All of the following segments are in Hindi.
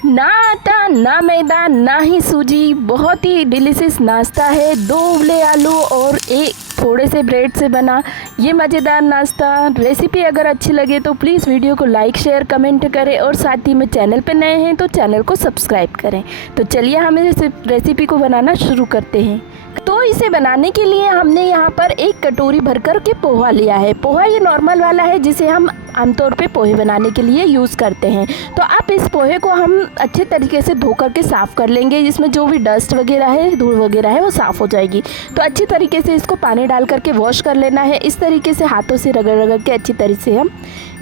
ना आटा ना मैदा ना ही सूजी, बहुत ही डिलीशियस नाश्ता है। 2 उबले आलू और एक थोड़े से ब्रेड से बना ये मज़ेदार नाश्ता। रेसिपी अगर अच्छी लगे तो प्लीज़ वीडियो को लाइक शेयर कमेंट करें और साथ ही में चैनल पर नए हैं तो चैनल को सब्सक्राइब करें। तो चलिए हम इस रेसिपी को बनाना शुरू करते हैं। तो इसे बनाने के लिए हमने यहाँ पर 1 कटोरी भरकर के पोहा लिया है। पोहा ये नॉर्मल वाला है जिसे हम आमतौर पे पोहे बनाने के लिए यूज़ करते हैं। तो अब इस पोहे को हम अच्छे तरीके से धो करके साफ़ कर लेंगे, जिसमें जो भी डस्ट वगैरह है, धूल वगैरह है, वो साफ़ हो जाएगी। तो अच्छी तरीके से इसको पानी डाल करके वॉश कर लेना है। इस तरीके से हाथों से रगड़ रगड़ के अच्छी तरीके से हम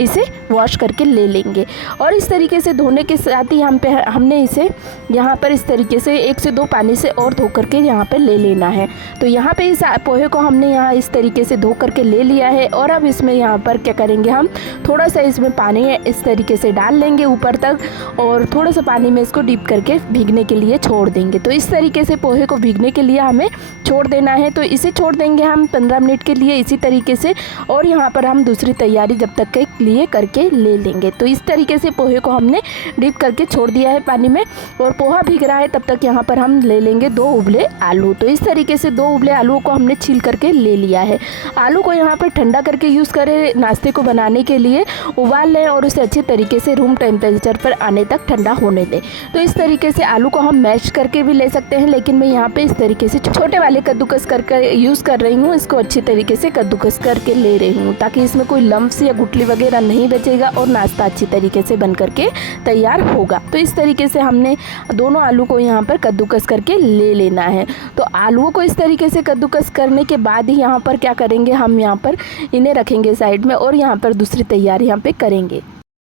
इसे वॉश करके ले लेंगे। और इस तरीके से धोने के साथ ही हमने इसे यहाँ पर इस तरीके से 1 से 2 पानी से और धो करके यहाँ पर ले लेना है। तो यहाँ पे इस पोहे को हमने यहाँ इस तरीके से धो करके ले लिया है। और अब इसमें यहाँ पर क्या करेंगे, हम थोड़ा सा इसमें पानी इस तरीके से डाल लेंगे ऊपर तक, और थोड़ा सा पानी में इसको डीप करके भीगने के लिए छोड़ देंगे। तो इस तरीके से पोहे को भीगने के लिए हमें छोड़ देना है। तो इसे छोड़ देंगे हम 15 मिनट के लिए इसी तरीके से। और यहाँ पर हम दूसरी तैयारी जब तक के लिए करके ले लेंगे। तो इस तरीके से पोहे को हमने डीप करके छोड़ दिया है पानी में, और पोहा भीग रहा है। तब तक यहाँ पर हम ले लेंगे 2 उबले आलू। तो इस तरीके से 2 उबले आलू को हमने छील करके ले लिया है। आलू को यहाँ पर ठंडा करके यूज़ करें, नाश्ते को बनाने के लिए उबाल लें और उसे अच्छे तरीके से रूम टेम्परेचर पर आने तक ठंडा होने दें। तो इस तरीके से आलू को हम मैश करके भी ले सकते हैं, लेकिन मैं यहाँ पे इस तरीके से छोटे वाले कद्दूकस करके यूज़ कर रही हूँ। इसको अच्छी तरीके से कद्दूकस करके ले रही हूँ, ताकि इसमें कोई लम्स या गुठली वगैरह नहीं बचेगा और नाश्ता अच्छी तरीके से बन करके तैयार होगा। तो इस तरीके से हमने दोनों आलू को यहाँ पर कद्दूकस करके ले लेना है। तो आलूओं को इस तरीके से कद्दूकस करने के बाद ही यहाँ पर क्या करेंगे, हम यहाँ पर इन्हें रखेंगे साइड में और यहाँ पर दूसरी तैयारी यहाँ पे करेंगे।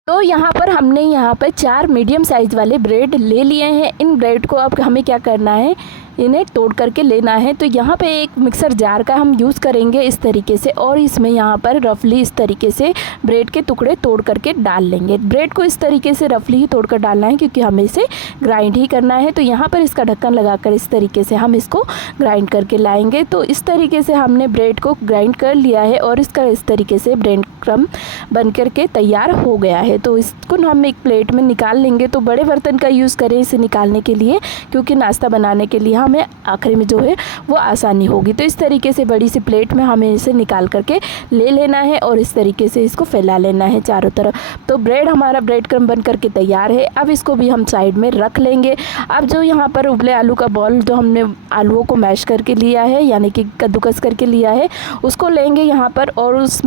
तो यहाँ पर हमने यहाँ पर 4 मीडियम साइज़ वाले ब्रेड ले लिए हैं। इन ब्रेड को अब हमें क्या करना है, इन्हें तोड़ करके लेना है। तो यहाँ पे एक मिक्सर जार का हम यूज़ करेंगे इस तरीके से, और इसमें यहाँ पर रफली इस तरीके से ब्रेड के टुकड़े तोड़ करके डाल लेंगे। ब्रेड को इस तरीके से रफली ही तोड़ कर डालना है, क्योंकि हमें इसे ग्राइंड ही करना है। तो यहाँ पर इसका ढक्कन लगाकर इस तरीके से हम इसको ग्राइंड करके लाएंगे। तो इस तरीके से हमने ब्रेड को ग्राइंड कर लिया है और इसका इस तरीके से ब्रेड क्रम बन करके तैयार हो गया है। तो इसको हम एक प्लेट में निकाल लेंगे। तो बड़े बर्तन का यूज़ करें इसे निकालने के लिए, क्योंकि नाश्ता बनाने के लिए हमें आखिर में जो है वो आसानी होगी। तो इस तरीके से बड़ी सी प्लेट में हमें इसे निकाल करके ले लेना है और इस तरीके से इसको फैला लेना है चारों तरफ। तो हमारा ब्रेड क्रम्ब बन करके तैयार है। अब इसको भी हम साइड में रख लेंगे। अब जो यहाँ पर उबले आलू का बॉल जो हमने आलूओं को मैश करके लिया है, यानी कि कद्दूकस करके लिया है, उसको लेंगे यहाँ पर, और उस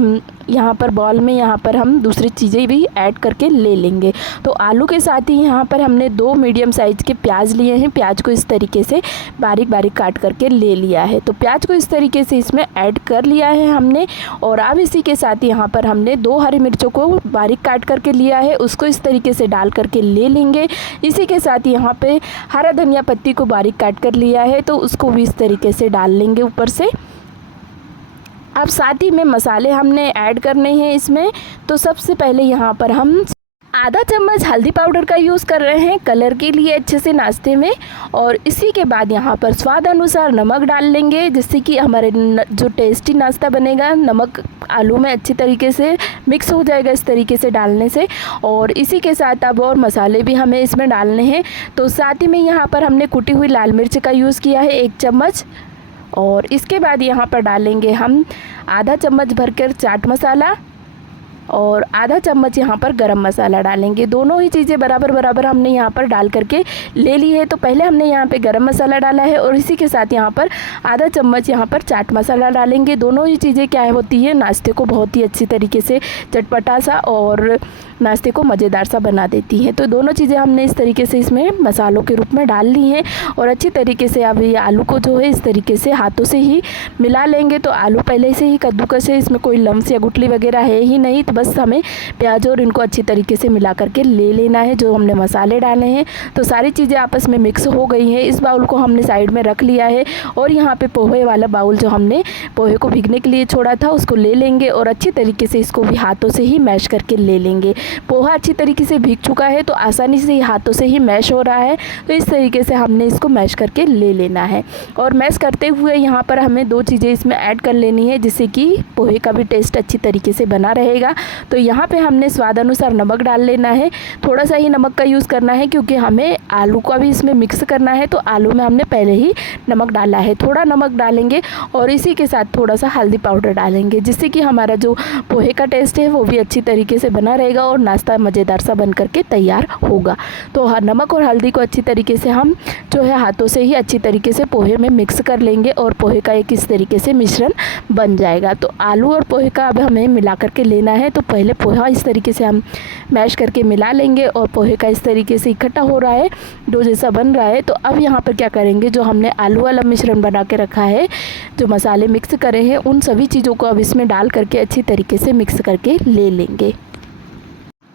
यहाँ पर बॉल में यहाँ पर हम दूसरी चीज़ें भी ऐड करके ले लेंगे। तो आलू के साथ ही यहाँ पर हमने 2 मीडियम साइज़ के प्याज लिए हैं। प्याज को इस तरीके से बारीक बारीक काट करके ले लिया है। तो प्याज को इस तरीके से इसमें ऐड कर लिया है हमने। और अब इसी के साथ यहाँ पर हमने 2 हरी मिर्चों को बारीक काट करके लिया है, उसको इस तरीके से डाल करके ले लेंगे। इसी के साथ यहाँ पे हरा धनिया पत्ती को बारीक काट कर लिया है, तो उसको भी इस तरीके से डाल लेंगे ऊपर से। अब साथ ही में मसाले हमने ऐड करने हैं इसमें। तो सबसे पहले यहाँ पर हम आधा चम्मच हल्दी पाउडर का यूज़ कर रहे हैं कलर के लिए अच्छे से नाश्ते में। और इसी के बाद यहाँ पर स्वाद अनुसार नमक डाल लेंगे, जिससे कि हमारे जो टेस्टी नाश्ता बनेगा, नमक आलू में अच्छी तरीके से मिक्स हो जाएगा इस तरीके से डालने से। और इसी के साथ अब और मसाले भी हमें इसमें डालने हैं। तो साथ ही में यहाँ पर हमने कुटी हुई लाल मिर्च का यूज़ किया है 1 चम्मच। और इसके बाद यहाँ पर डालेंगे हम आधा चम्मच भरकर चाट मसाला और आधा चम्मच यहाँ पर गरम मसाला डालेंगे। दोनों ही चीज़ें बराबर बराबर हमने यहाँ पर डाल करके ले ली है। तो पहले हमने यहाँ पे गरम मसाला डाला है और इसी के साथ यहाँ पर आधा चम्मच यहाँ पर चाट मसाला डालेंगे। दोनों ही चीज़ें क्या होती है, नाश्ते को बहुत ही अच्छी तरीके से चटपटा सा और नाश्ते को मज़ेदार सा बना देती हैं। तो दोनों चीज़ें हमने इस तरीके से इसमें मसालों के रूप में डाल ली हैं। और अच्छी तरीके से अब ये आलू को जो है इस तरीके से हाथों से ही मिला लेंगे। तो आलू पहले से ही कद्दूकस है, इसमें कोई लम्स या गुठली वगैरह है ही नहीं। तो बस हमें प्याज और इनको अच्छी तरीके से मिला करके ले लेना है जो हमने मसाले डाले हैं। तो सारी चीज़ें आपस में मिक्स हो गई हैं। इस बाउल को हमने साइड में रख लिया है और यहाँ पे पोहे वाला बाउल जो हमने पोहे को भीगने के लिए छोड़ा था उसको ले लेंगे और अच्छी तरीके से इसको भी हाथों से ही मैश करके ले लेंगे। पोहा अच्छी तरीके से भीग चुका है तो आसानी से हाथों से ही मैश हो रहा है। तो इस तरीके से हमने इसको मैश करके ले लेना है। और मैश करते हुए यहाँ पर हमें 2 चीज़ें इसमें ऐड कर लेनी है जिससे कि पोहे का भी टेस्ट अच्छी तरीके से बना रहेगा। तो यहाँ पे हमने स्वाद अनुसार नमक डाल लेना है। थोड़ा सा ही नमक का यूज़ करना है क्योंकि हमें आलू का भी इसमें मिक्स करना है, तो आलू में हमने पहले ही नमक डाला है। थोड़ा नमक डालेंगे और इसी के साथ थोड़ा सा हल्दी पाउडर डालेंगे जिससे कि हमारा जो पोहे का टेस्ट है वो भी अच्छी तरीके से बना रहेगा और नाश्ता मज़ेदार सा बन करके तैयार होगा। तो नमक और हल्दी को अच्छी तरीके से हम जो है हाथों से ही अच्छी तरीके से पोहे में मिक्स कर लेंगे और पोहे का एक इस तरीके से मिश्रण बन जाएगा। तो आलू और पोहे का अब हमें मिला करके लेना है। तो पहले पोहा इस तरीके से हम मैश करके मिला लेंगे और पोहे का इस तरीके से इकट्ठा हो रहा है, डो जैसा बन रहा है। तो अब यहाँ पर क्या करेंगे, जो हमने आलू वाला मिश्रण बना के रखा है, जो मसाले मिक्स करे हैं, उन सभी चीज़ों को अब इसमें डाल करके अच्छी तरीके से मिक्स करके ले लेंगे।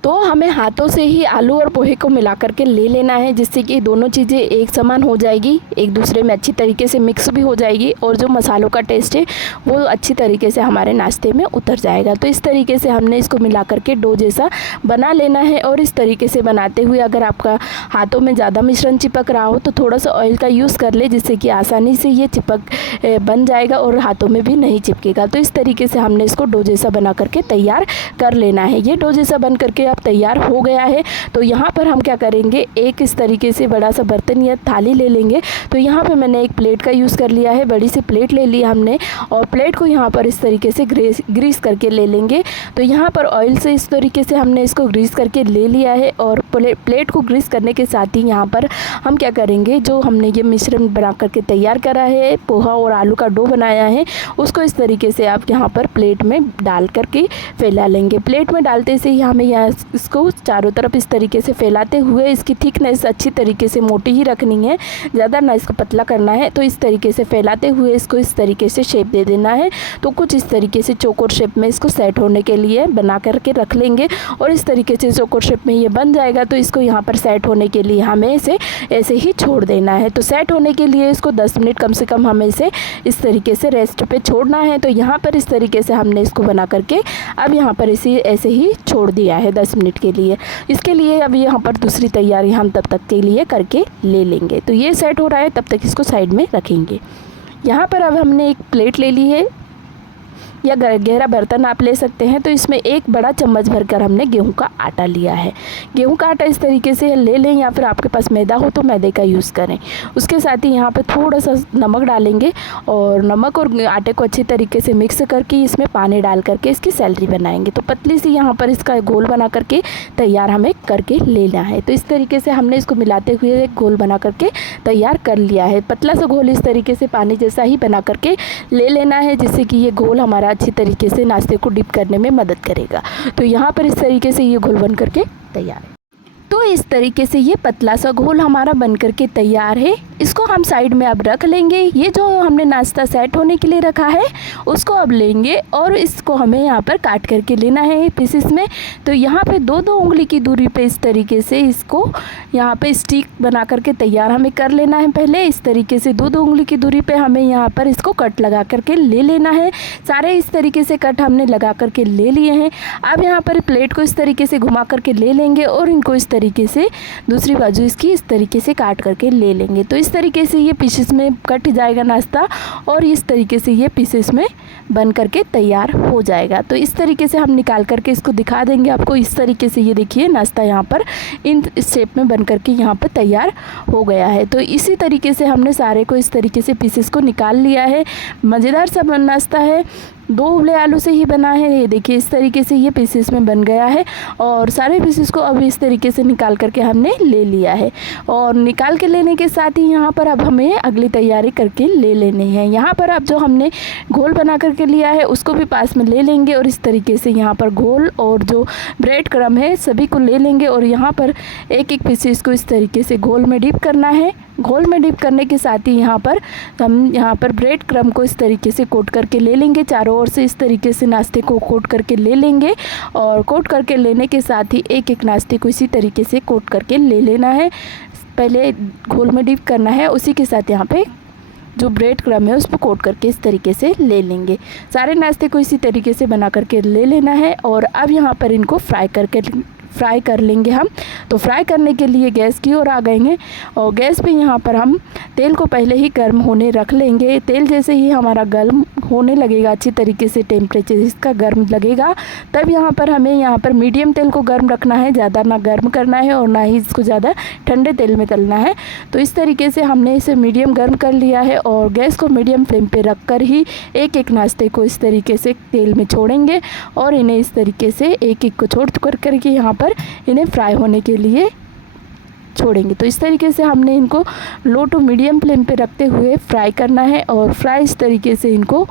तो हमें हाथों से ही आलू और पोहे को मिला करके ले लेना है जिससे कि दोनों चीज़ें एक समान हो जाएगी, एक दूसरे में अच्छी तरीके से मिक्स भी हो जाएगी और जो मसालों का टेस्ट है वो अच्छी तरीके से हमारे नाश्ते में उतर जाएगा। तो इस तरीके से हमने इसको मिला करके डो जैसा बना लेना है। और इस तरीके से बनाते हुए अगर आपका हाथों में ज़्यादा मिश्रण चिपक रहा हो तो थोड़ा सा ऑयल का यूज़ कर ले जिससे कि आसानी से ये चिपक बन जाएगा और हाथों में भी नहीं चिपकेगा। तो इस तरीके से हमने इसको डो जैसा बना करके तैयार कर लेना है। ये डो जैसा बन करके अब तैयार हो गया है। तो यहाँ पर हम क्या करेंगे, एक इस तरीके से बड़ा सा बर्तन या थाली ले लेंगे। तो यहाँ पे मैंने एक प्लेट का यूज़ कर लिया है, बड़ी सी प्लेट ले ली हमने और प्लेट को यहाँ पर इस तरीके से ग्रीस करके ले लेंगे। तो यहाँ पर ऑयल से इस तरीके से हमने इसको ग्रीस करके ले लिया है और प्लेट को ग्रीस करने के साथ ही यहाँ पर हम क्या करेंगे, जो हमने ये मिश्रण बना करके तैयार करा है, पोहा और आलू का डो बनाया है, उसको इस तरीके से आप यहाँ पर प्लेट में डाल करके फैला लेंगे। प्लेट में डालते से ही हमें यहाँ इसको चारों तरफ इस तरीके से फैलाते हुए इसकी थिकनेस अच्छी तरीके से मोटी ही रखनी है, ज़्यादा ना इसको पतला करना है। तो इस तरीके से फैलाते हुए इसको इस तरीके से शेप दे देना है। तो कुछ इस तरीके से चौकोर शेप में इसको सेट होने के लिए बना करके रख लेंगे और इस तरीके से चौकोर शेप में ये बन जाएगा। तो इसको यहाँ पर सेट होने के लिए हमें इसे ऐसे ही छोड़ देना है। तो सेट होने के लिए इसको 10 मिनट कम से कम हमें इसे इस तरीके से रेस्ट पे छोड़ना है। तो यहाँ पर इस तरीके से हमने इसको बना करके अब यहाँ पर इसे ऐसे ही छोड़ दिया है 10 मिनट के लिए। इसके लिए अब यहाँ पर दूसरी तैयारी हम तब तक के लिए करके ले लेंगे। तो ये सेट हो रहा है, तब तक इसको साइड में रखेंगे। यहाँ पर अब हमने एक प्लेट ले ली है या गहरा बर्तन आप ले सकते हैं। तो इसमें एक बड़ा चम्मच भरकर हमने गेहूं का आटा लिया है। गेहूं का आटा इस तरीके से ले लें या फिर आपके पास मैदा हो तो मैदे का यूज़ करें। उसके साथ ही यहाँ पे थोड़ा सा नमक डालेंगे और नमक और आटे को अच्छी तरीके से मिक्स करके इसमें पानी डाल करके इसकी सैलरी बनाएंगे। तो पतली सी यहाँ पर इसका घोल बना करके तैयार हमें करके लेना है। तो इस तरीके से हमने इसको मिलाते हुए एक घोल बना करके तैयार कर लिया है। पतला सा घोल इस तरीके से पानी जैसा ही बना करके ले लेना है जिससे कि ये घोल हमारा अच्छी तरीके से नाश्ते को डिप करने में मदद करेगा। तो यहाँ पर इस तरीके से ये घोल बन करके तैयार है। तो इस तरीके से ये पतला सा घोल हमारा बन करके तैयार है। इसको हम साइड में अब रख लेंगे। ये जो हमने नाश्ता सेट होने के लिए रखा है उसको अब लेंगे और इसको हमें यहाँ पर काट करके लेना है पीसेस में। तो यहाँ पे 2-2 उंगली की दूरी पे इस तरीके से इसको यहाँ पे स्टिक बना करके तैयार हमें कर लेना है। पहले इस तरीके से 2-2 उंगली की दूरी पे हमें यहाँ पर इसको कट लगा करके ले लेना है। सारे इस तरीके से कट हमने लगा करके ले लिए हैं। अब यहाँ पर प्लेट को इस तरीके से घुमा करके ले लेंगे और इनको इस तरीके से दूसरी बाजू इसकी इस तरीके से काट करके ले लेंगे। तो इस तरीके से ये पीसेस में कट जाएगा नाश्ता और इस तरीके से ये पीसेस में बन करके तैयार हो जाएगा। तो इस तरीके से हम निकाल करके इसको दिखा देंगे आपको। इस तरीके से ये देखिए नाश्ता यहाँ पर इन शेप में बन करके यहाँ पर तैयार हो गया है। तो इसी तरीके से हमने सारे को इस तरीके से पीसेस को निकाल लिया है। मज़ेदार सा नाश्ता है, 2 उबले आलू से ही बना है। ये देखिए इस तरीके से ये पीसेस में बन गया है और सारे पीसेस को अब इस तरीके से निकाल करके हमने ले लिया है। और निकाल के लेने के साथ ही यहाँ पर अब हमें अगली तैयारी करके ले लेने हैं। यहाँ पर अब जो हमने घोल बना करके लिया है उसको भी पास में ले लेंगे और इस तरीके से यहाँ पर घोल और जो ब्रेड क्रम्ब है सभी को ले लेंगे और यहाँ पर एक पीसेस को इस तरीके से घोल में डिप करना है। घोल में डिप करने के साथ ही यहाँ पर हम यहाँ पर ब्रेड क्रम्ब को इस तरीके से कोट करके ले लेंगे। चारों ओर से इस तरीके से नाश्ते को कोट करके ले लेंगे और कोट करके लेने के साथ ही एक नाश्ते को इसी तरीके से कोट करके ले लेना है। पहले घोल में डिप करना है, उसी के साथ यहाँ पे जो ब्रेड क्रम्ब है उस पर कोट करके इस तरीके से ले लेंगे। सारे नाश्ते को इसी तरीके से बना करके ले लेना है और अब यहाँ पर इनको फ्राई कर लेंगे हम। तो फ्राई करने के लिए गैस की ओर आ गए हैं और गैस पे यहाँ पर हम तेल को पहले ही गर्म होने रख लेंगे। तेल जैसे ही हमारा गर्म होने लगेगा, अच्छी तरीके से टेम्परेचर इसका गर्म लगेगा, तब यहाँ पर हमें यहाँ पर मीडियम तेल को गर्म रखना है। ज़्यादा ना गर्म करना है और ना ही इसको ज़्यादा ठंडे तेल में तलना है। तो इस तरीके से हमने इसे मीडियम गर्म कर लिया है और गैस को मीडियम फ्लेम पे रख कर ही एक एक नाश्ते को इस तरीके से तेल में छोड़ेंगे और इन्हें इस तरीके से एक एक को छोड़ करके यहाँ पर इन्हें फ्राई होने के लिए छोड़ेंगे। तो इस तरीके से हमने इनको लो टू मीडियम फ्लेम पे रखते हुए फ्राई करना है और फ्राई इस तरीके से इनको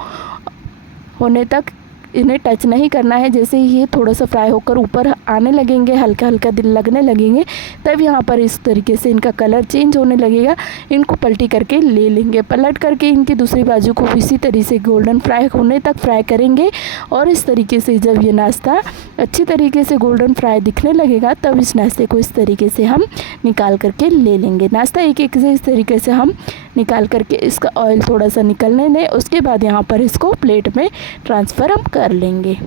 होने तक इन्हें टच नहीं करना है। जैसे ही ये थोड़ा सा फ्राई होकर ऊपर आने लगेंगे, हल्का हल्का दिल लगने लगेंगे, तब यहाँ पर इस तरीके से इनका कलर चेंज होने लगेगा। इनको पलटी करके ले लेंगे, पलट करके इनकी दूसरी बाजू को इसी तरीके से गोल्डन फ्राई होने तक फ्राई करेंगे। और इस तरीके से जब ये नाश्ता अच्छी तरीके से गोल्डन फ्राई दिखने लगेगा, तब इस नाश्ते को इस तरीके से हम निकाल करके ले लेंगे। नाश्ता एक एक से इस तरीके से हम निकाल करके इसका ऑयल थोड़ा सा निकलने दें। उसके बाद यहाँ पर इसको प्लेट में ट्रांसफ़र हम कर लेंगे।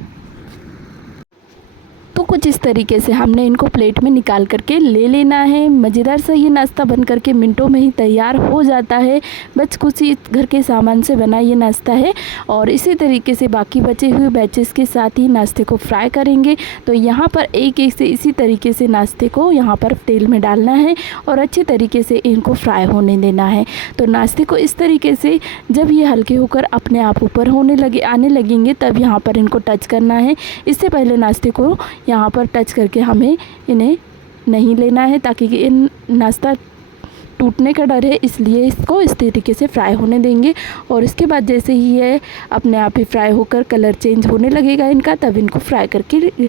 तो कुछ इस तरीके से हमने इनको प्लेट में निकाल करके ले लेना है। मज़ेदार सा ये नाश्ता बन करके मिनटों में ही तैयार हो जाता है। बस कुछ ही घर के सामान से बना ये नाश्ता है। और इसी तरीके से बाकी बचे हुए बैचेस के साथ ही नाश्ते को फ्राई करेंगे। तो यहाँ पर एक एक से इसी तरीके से नाश्ते को यहाँ पर तेल में डालना है और अच्छे तरीके से इनको फ्राई होने देना है। तो नाश्ते को इस तरीके से जब ये हल्के होकर अपने आप ऊपर आने लगेंगे, तब यहाँ पर इनको टच करना है। इससे पहले नाश्ते को यहाँ पर टच करके हमें इन्हें नहीं लेना है, ताकि इन नाश्ता टूटने का डर है, इसलिए इसको इस तरीके से फ्राई होने देंगे। और इसके बाद जैसे ही ये अपने आप ही फ्राई होकर कलर चेंज होने लगेगा इनका, तब इनको फ्राई करके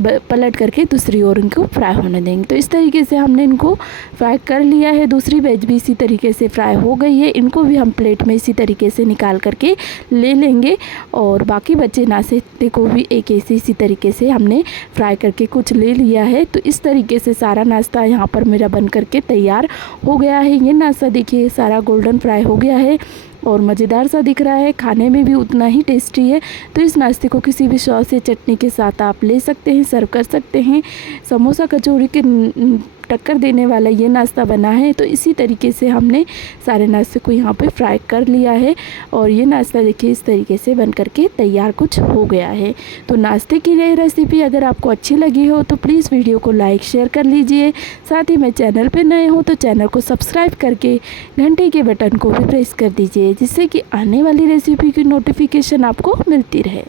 पलट करके दूसरी ओर इनको फ्राई होने देंगे। तो इस तरीके से हमने इनको फ्राई कर लिया है। दूसरी वेज भी इसी तरीके से फ्राई हो गई है। इनको भी हम प्लेट में इसी तरीके से निकाल करके ले लेंगे। और बाकी बचे नाश्ते को भी एक ऐसे इसी तरीके से हमने फ्राई करके कुछ ले लिया है। तो इस तरीके से सारा नाश्ता यहाँ पर मेरा बन करके तैयार हो गया है। ये नाश्ता देखिए सारा गोल्डन फ्राई हो गया है और मज़ेदार सा दिख रहा है, खाने में भी उतना ही टेस्टी है। तो इस नाश्ते को किसी भी सॉस या चटनी के साथ आप ले सकते हैं, सर्व कर सकते हैं। समोसा कचौड़ी के टक्कर देने वाला ये नाश्ता बना है। तो इसी तरीके से हमने सारे नाश्ते को यहाँ पे फ्राई कर लिया है और ये नाश्ता देखिए इस तरीके से बन करके तैयार कुछ हो गया है। तो नाश्ते की नई रेसिपी अगर आपको अच्छी लगी हो तो प्लीज़ वीडियो को लाइक शेयर कर लीजिए। साथ ही मैं चैनल पर नए हो तो चैनल को सब्सक्राइब करके घंटे के बटन को भी प्रेस कर दीजिए, जिससे कि आने वाली रेसिपी की नोटिफिकेशन आपको मिलती रहे।